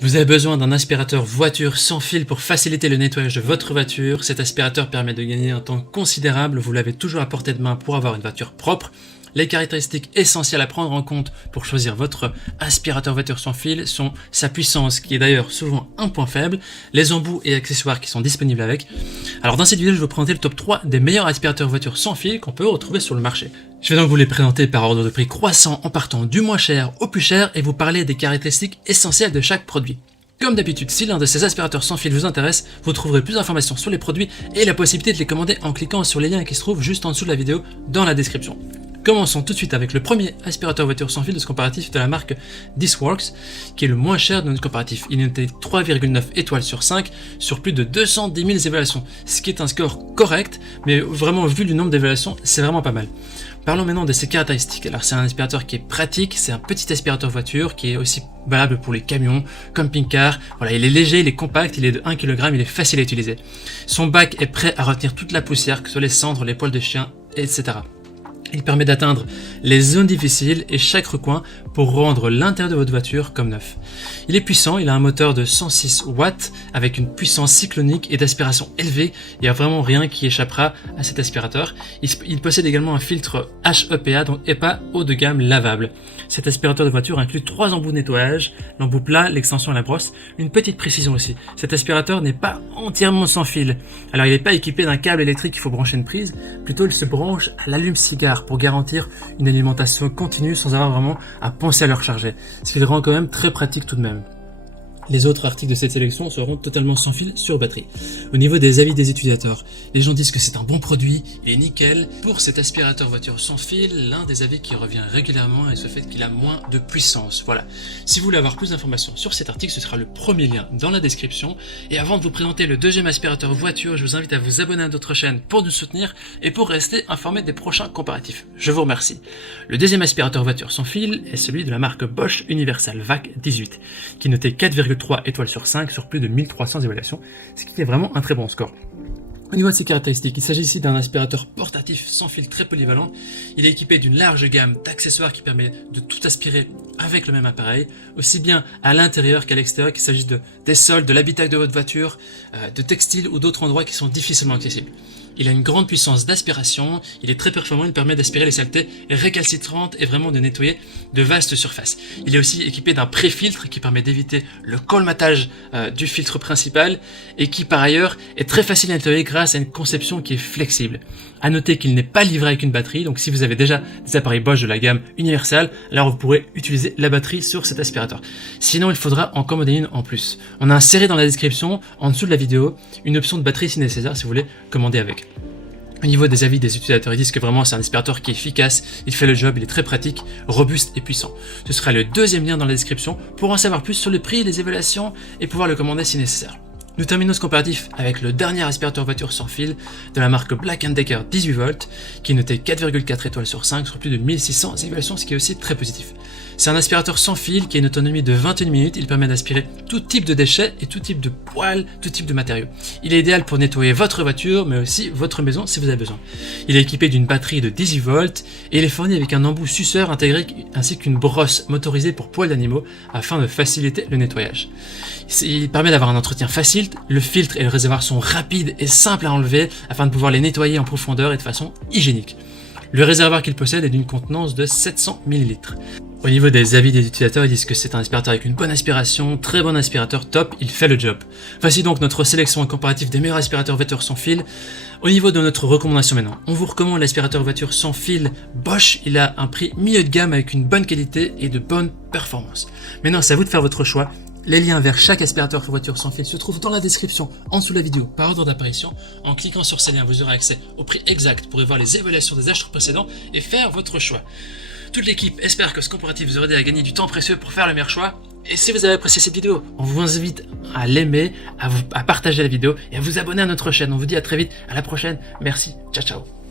Vous avez besoin d'un aspirateur voiture sans fil pour faciliter le nettoyage de votre voiture. Cet aspirateur permet de gagner un temps considérable, vous l'avez toujours à portée de main pour avoir une voiture propre. Les caractéristiques essentielles à prendre en compte pour choisir votre aspirateur voiture sans fil sont sa puissance, qui est d'ailleurs souvent un point faible, les embouts et accessoires qui sont disponibles avec. Alors dans cette vidéo, je vais vous présenter le top 3 des meilleurs aspirateurs voiture sans fil qu'on peut retrouver sur le marché. Je vais donc vous les présenter par ordre de prix croissant en partant du moins cher au plus cher et vous parler des caractéristiques essentielles de chaque produit. Comme d'habitude, si l'un de ces aspirateurs sans fil vous intéresse, vous trouverez plus d'informations sur les produits et la possibilité de les commander en cliquant sur les liens qui se trouvent juste en dessous de la vidéo dans la description. Commençons tout de suite avec le premier aspirateur voiture sans fil de ce comparatif de la marque This Works, qui est le moins cher de notre comparatif. Il est noté 3,9 étoiles sur 5 sur plus de 210 000 évaluations, ce qui est un score correct, mais vraiment vu du nombre d'évaluations, c'est vraiment pas mal. Parlons maintenant de ses caractéristiques. Alors c'est un aspirateur qui est pratique, c'est un petit aspirateur voiture qui est aussi valable pour les camions, camping-car. Voilà, il est léger, il est compact, il est de 1 kg, il est facile à utiliser. Son bac est prêt à retenir toute la poussière, que ce soit les cendres, les poils de chien, etc. Il permet d'atteindre les zones difficiles et chaque recoin pour rendre l'intérieur de votre voiture comme neuf. Il est puissant, il a un moteur de 106 watts avec une puissance cyclonique et d'aspiration élevée. Il n'y a vraiment rien qui échappera à cet aspirateur. Il possède également un filtre HEPA, donc HEPA haut de gamme lavable. Cet aspirateur de voiture inclut 3 embouts de nettoyage, l'embout plat, l'extension à la brosse, une petite précision aussi. Cet aspirateur n'est pas entièrement sans fil. Alors il n'est pas équipé d'un câble électrique, il faut brancher une prise, plutôt il se branche à l'allume-cigare pour garantir une alimentation continue sans avoir vraiment à penser à le recharger, ce qui le rend quand même très pratique tout de même. Les autres articles de cette sélection seront totalement sans fil sur batterie. Au niveau des avis des utilisateurs, les gens disent que c'est un bon produit, il est nickel. Pour cet aspirateur voiture sans fil, l'un des avis qui revient régulièrement est ce fait qu'il a moins de puissance. Voilà. Si vous voulez avoir plus d'informations sur cet article, ce sera le premier lien dans la description. Et avant de vous présenter le deuxième aspirateur voiture, je vous invite à vous abonner à notre chaîne pour nous soutenir et pour rester informé des prochains comparatifs. Je vous remercie. Le deuxième aspirateur voiture sans fil est celui de la marque Bosch Universal Vac 18, qui notait 4,3 étoiles sur 5 sur plus de 1300 évaluations, ce qui est vraiment un très bon score. Au niveau de ses caractéristiques, il s'agit ici d'un aspirateur portatif sans fil très polyvalent. Il est équipé d'une large gamme d'accessoires qui permet de tout aspirer avec le même appareil, aussi bien à l'intérieur qu'à l'extérieur, qu'il s'agisse des sols, de l'habitacle de votre voiture, de textiles ou d'autres endroits qui sont difficilement accessibles. Il a une grande puissance d'aspiration, il est très performant, il permet d'aspirer les saletés récalcitrantes et vraiment de nettoyer de vastes surfaces. Il est aussi équipé d'un pré-filtre qui permet d'éviter le colmatage du filtre principal et qui par ailleurs est très facile à nettoyer grâce à une conception qui est flexible. A noter qu'il n'est pas livré avec une batterie, donc si vous avez déjà des appareils Bosch de la gamme Universal, alors vous pourrez utiliser la batterie sur cet aspirateur. Sinon il faudra en commander une en plus. On a inséré dans la description, en dessous de la vidéo, une option de batterie si nécessaire si vous voulez commander avec. Au niveau des avis des utilisateurs, ils disent que vraiment c'est un aspirateur qui est efficace, il fait le job, il est très pratique, robuste et puissant. Ce sera le deuxième lien dans la description pour en savoir plus sur le prix, les évaluations et pouvoir le commander si nécessaire. Nous terminons ce comparatif avec le dernier aspirateur voiture sans fil de la marque Black & Decker 18 volts qui est noté 4,4 étoiles sur 5 sur plus de 1600 évaluations, ce qui est aussi très positif. C'est un aspirateur sans fil qui a une autonomie de 21 minutes, il permet d'aspirer tout type de déchets et tout type de poils, tout type de matériaux. Il est idéal pour nettoyer votre voiture mais aussi votre maison si vous avez besoin. Il est équipé d'une batterie de 18 volts et il est fourni avec un embout suceur intégré ainsi qu'une brosse motorisée pour poils d'animaux afin de faciliter le nettoyage. Il permet d'avoir un entretien facile, le filtre et le réservoir sont rapides et simples à enlever afin de pouvoir les nettoyer en profondeur et de façon hygiénique. Le réservoir qu'il possède est d'une contenance de 700 ml. Au niveau des avis des utilisateurs, ils disent que c'est un aspirateur avec une bonne aspiration, très bon aspirateur, top, il fait le job. Voici donc notre sélection et comparatif des meilleurs aspirateurs voiture sans fil. Au niveau de notre recommandation maintenant, on vous recommande l'aspirateur voiture sans fil Bosch, il a un prix milieu de gamme avec une bonne qualité et de bonnes performances. Maintenant c'est à vous de faire votre choix. Les liens vers chaque aspirateur voiture sans fil se trouvent dans la description en dessous de la vidéo par ordre d'apparition. En cliquant sur ces liens, vous aurez accès au prix exact pour y voir les évaluations des acheteurs précédents et faire votre choix. Toute l'équipe espère que ce comparatif vous aura aidé à gagner du temps précieux pour faire le meilleur choix. Et si vous avez apprécié cette vidéo, on vous invite à l'aimer, à partager la vidéo et à vous abonner à notre chaîne. On vous dit à très vite, à la prochaine. Merci, ciao ciao.